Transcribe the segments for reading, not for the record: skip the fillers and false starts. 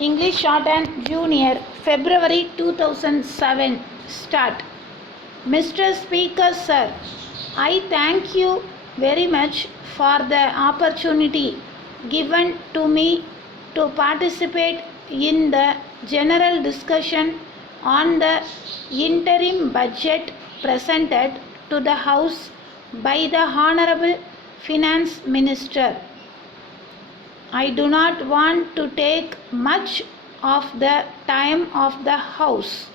English Shorthand Junior, February 2007. Start. Mr. Speaker, sir, I thank you very much for the opportunity given to me to participate in the general discussion on the interim budget presented to the House by the Honorable Finance Minister. I do not want to take much of the time of the House.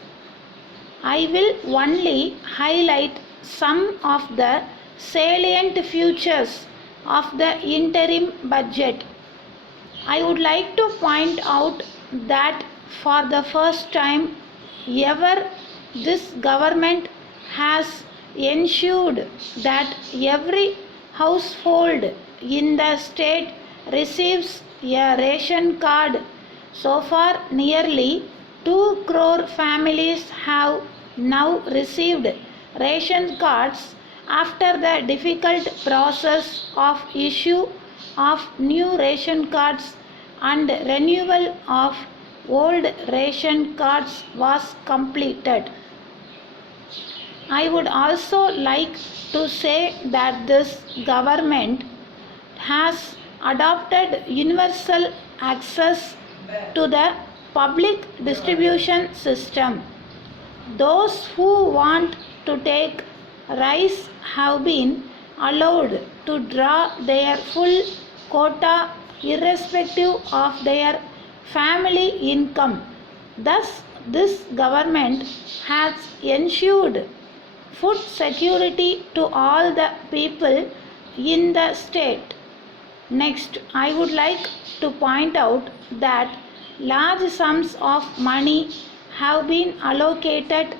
I will only highlight some of the salient features of the interim budget. I would like to point out that for the first time ever, this government has ensured that every household in the state receives a ration card. So far, nearly 2 crore families have now received ration cards after the difficult process of issue of new ration cards and renewal of old ration cards was completed. I would also like to say that this government has adopted universal access to the public distribution system. Those who want to take rice have been allowed to draw their full quota irrespective of their family income. Thus, this government has ensured food security to all the people in the state. Next, I would like to point out that large sums of money have been allocated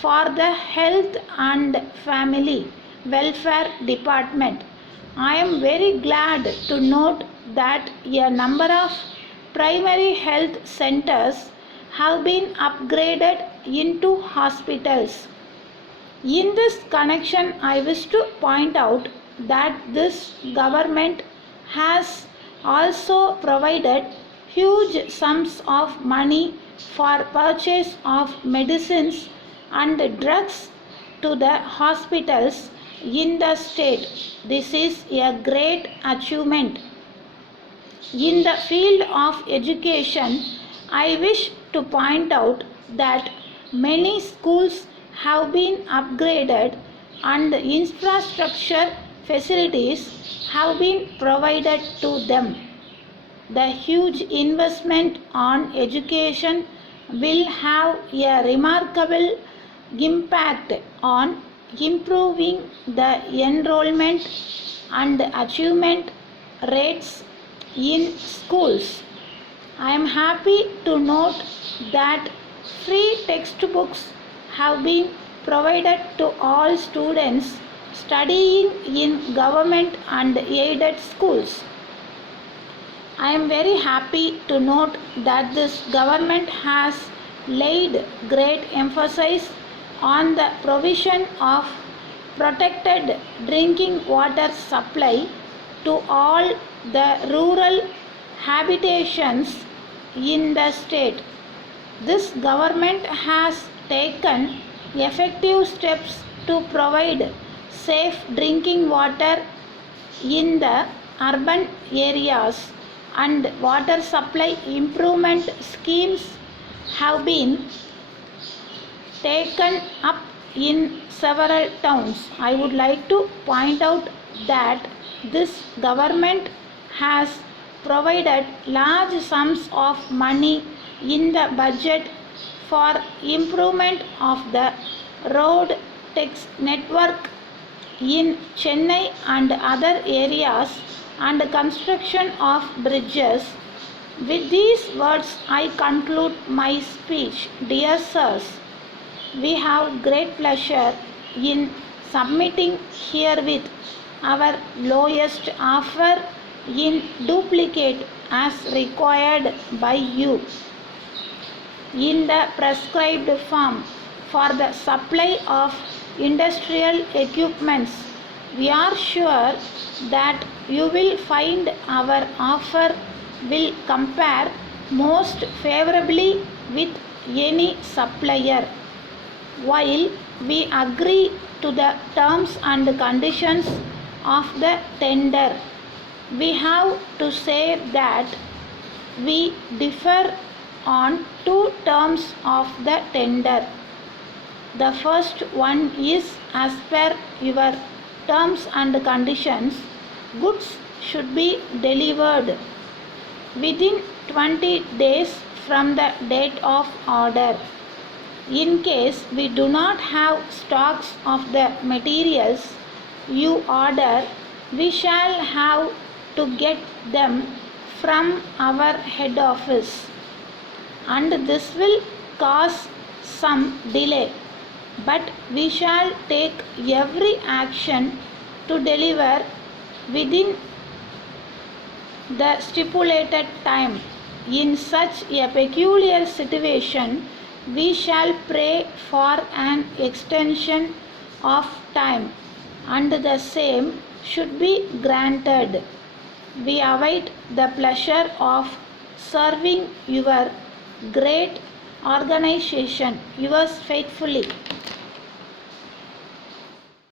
for the Health and Family Welfare Department. I am very glad to note that a number of primary health centers have been upgraded into hospitals. In this connection, I wish to point out that this government has also provided huge sums of money for purchase of medicines and drugs to the hospitals in the state. This is a great achievement. In the field of education, I wish to point out that many schools have been upgraded and infrastructure facilities have been provided to them. The huge investment on education will have a remarkable impact on improving the enrollment and achievement rates in schools. I am happy to note that free textbooks have been provided to all students studying in government and aided schools. I am very happy to note that this government has laid great emphasis on the provision of protected drinking water supply to all the rural habitations in the state. This government has taken effective steps to provide safe drinking water in the urban areas, and water supply improvement schemes have been taken up in several towns. I would like to point out that this government has provided large sums of money in the budget for improvement of the road network in Chennai and other areas and construction of bridges. With these words, I conclude my speech. Dear sirs, we have great pleasure in submitting herewith our lowest offer in duplicate as required by you in the prescribed form for the supply of industrial equipments. We are sure that you will find our offer will compare most favorably with any supplier. While we agree to the terms and conditions of the tender, we have to say that we differ on two terms of the tender. The first one is, as per your terms and conditions, goods should be delivered within 20 days from the date of order. In case we do not have stocks of the materials you order, we shall have to get them from our head office, and this will cause some delay, but we shall take every action to deliver within the stipulated time. In such a peculiar situation, we shall pray for an extension of time, and the same should be granted. We await the pleasure of serving your great organization. Yours faithfully.